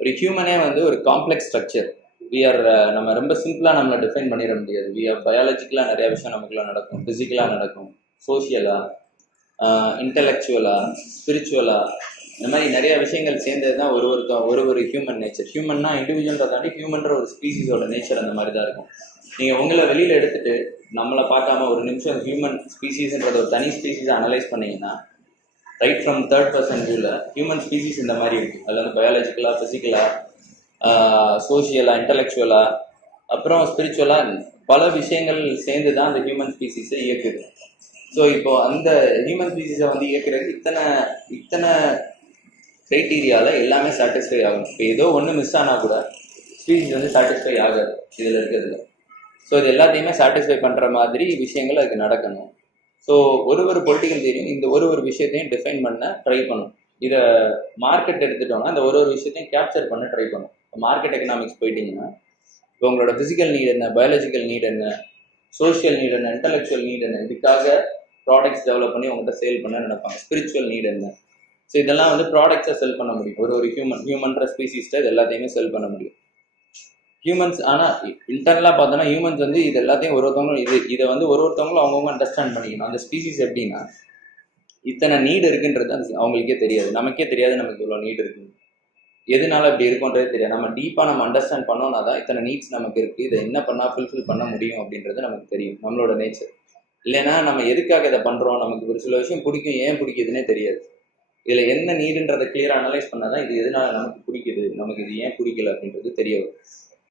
ஒரு ஹியூமனே வந்து ஒரு காம்ப்ளெக்ஸ் ஸ்ட்ரக்சர். வி ஆர் நம்ம ரொம்ப சிம்பிளாக நம்மளை டிஃபைன் பண்ணிட முடியாது. வி ஆர் பயாலஜிக்கலாக நிறைய விஷயம் நமக்குள்ள நடக்கும், ஃபிசிக்கலாக நடக்கும், சோஷியலாக, இன்டலெக்சுவலாக, ஸ்பிரிச்சுவலாக, இந்த மாதிரி நிறைய விஷயங்கள் சேர்ந்தது தான் ஒரு ஹியூமன் நேச்சர். ஹியூமன்னா இண்டிவிஜுவல்ன்றதை தாண்டி ஹியூமன்ற ஒரு ஸ்பீசிஸோட நேச்சர் அந்த மாதிரி தான் இருக்கும். நீங்கள் உங்களை வெளியில் எடுத்துகிட்டு நம்மளை பார்க்காம ஒரு நிமிஷம் ஹியூமன் ஸ்பீசிஸ்ன்றத ஒரு தனி ஸ்பீசிஸை அனலைஸ் பண்ணிங்கன்னா, ரைட் ஃப்ரம் தேர்ட் பர்சன் வியூவில் ஹியூமன் ஸ்பீசிஸ் இந்த மாதிரி இருக்குது. அதில் வந்து பயாலஜிக்கலாக, ஃபிசிக்கலாக, சோஷியலாக, இன்டலெக்சுவலாக, அப்புறம் ஸ்பிரிச்சுவலாக பல விஷயங்கள் சேர்ந்து தான் அந்த ஹியூமன் ஸ்பீசிஸை இயக்குது. ஸோ இப்போது அந்த ஹியூமன் ஸ்பீசிஸை வந்து இயக்குறதுக்கு இத்தனை க்ரைட்டீரியாவில் எல்லாமே சாட்டிஸ்ஃபை ஆகணும். இப்போ ஏதோ ஒன்று மிஸ் ஆனால் கூட ஸ்பீசிஸ் வந்து சாட்டிஸ்ஃபை ஆகாது இதில் இருக்கிறதுல. ஸோ இது எல்லாத்தையுமே சாட்டிஸ்ஃபை பண்ணுற மாதிரி விஷயங்கள் அதுக்கு நடக்கணும். ஸோ ஒரு பொலிட்டிக்கல் தியரியும் இந்த ஒரு விஷயத்தையும் டிஃபைன் பண்ண ட்ரை பண்ணும். இதை மார்க்கெட் எடுத்துட்டோம்னா இந்த ஒரு விஷயத்தையும் கேப்சர் பண்ண ட்ரை பண்ணும். இப்போ மார்க்கெட் எக்கனாமிக்ஸ் போயிட்டீங்கன்னா, இப்போ உங்களோட ஃபிசிக்கல் நீட் என்ன, பயாலஜிக்கல் நீட் என்ன, சோஷியல் நீட் என்ன, இன்டலெக்சுவல் நீட் என்ன, இதுக்காக ப்ராடக்ட்ஸ் டெவலப் பண்ணி உங்கள்கிட்ட சேல் பண்ண நினைப்பாங்க. ஸ்பிரிச்சுவல் நீட் என்ன, ஸோ இதெல்லாம் வந்து ப்ராடக்ட்ஸை செல் பண்ண முடியும். ஒரு ஹியூமன்ற ஸ்பீசிஸ்ட்டை இது எல்லாத்தையுமே செல் பண்ண முடியும் ஹியூமன்ஸ். ஆனால் இன்டர்னலாக பார்த்தோன்னா ஹியூமன்ஸ் வந்து இது எல்லாத்தையும் ஒருத்தவங்களும் இதை வந்து ஒருத்தவங்களும் அவங்கவுங்க அண்டர்ஸ்டாண்ட் பண்ணிக்கணும். அந்த ஸ்பீசிஸ் எப்படின்னா, இத்தனை நீடு இருக்குன்றது அவங்களுக்கே தெரியாது, நமக்கே தெரியாது நமக்கு இவ்வளோ நீடு இருக்குன்னு. எதனால இப்படி இருக்குன்றது தெரியாது. நம்ம டீப்பாக நம்ம அண்டர்ஸ்டாண்ட் பண்ணோன்னா தான் இத்தனை நீட்ஸ் நமக்கு இருக்குது, இதை என்ன பண்ணால் ஃபுல்ஃபில் பண்ண முடியும் அப்படின்றது நமக்கு தெரியும், நம்மளோட நேச்சர். இல்லைன்னா நம்ம எதுக்காக இதை பண்ணுறோம், நமக்கு ஒரு சில விஷயம் பிடிக்கும், ஏன் பிடிக்குதுன்னே தெரியாது. இதில் என்ன நீடுன்றதை கிளியராக அனலைஸ் பண்ணால் தான் இது எதனால நமக்கு பிடிக்குது, நமக்கு இது ஏன் பிடிக்கல அப்படின்றது தெரிய வரும்.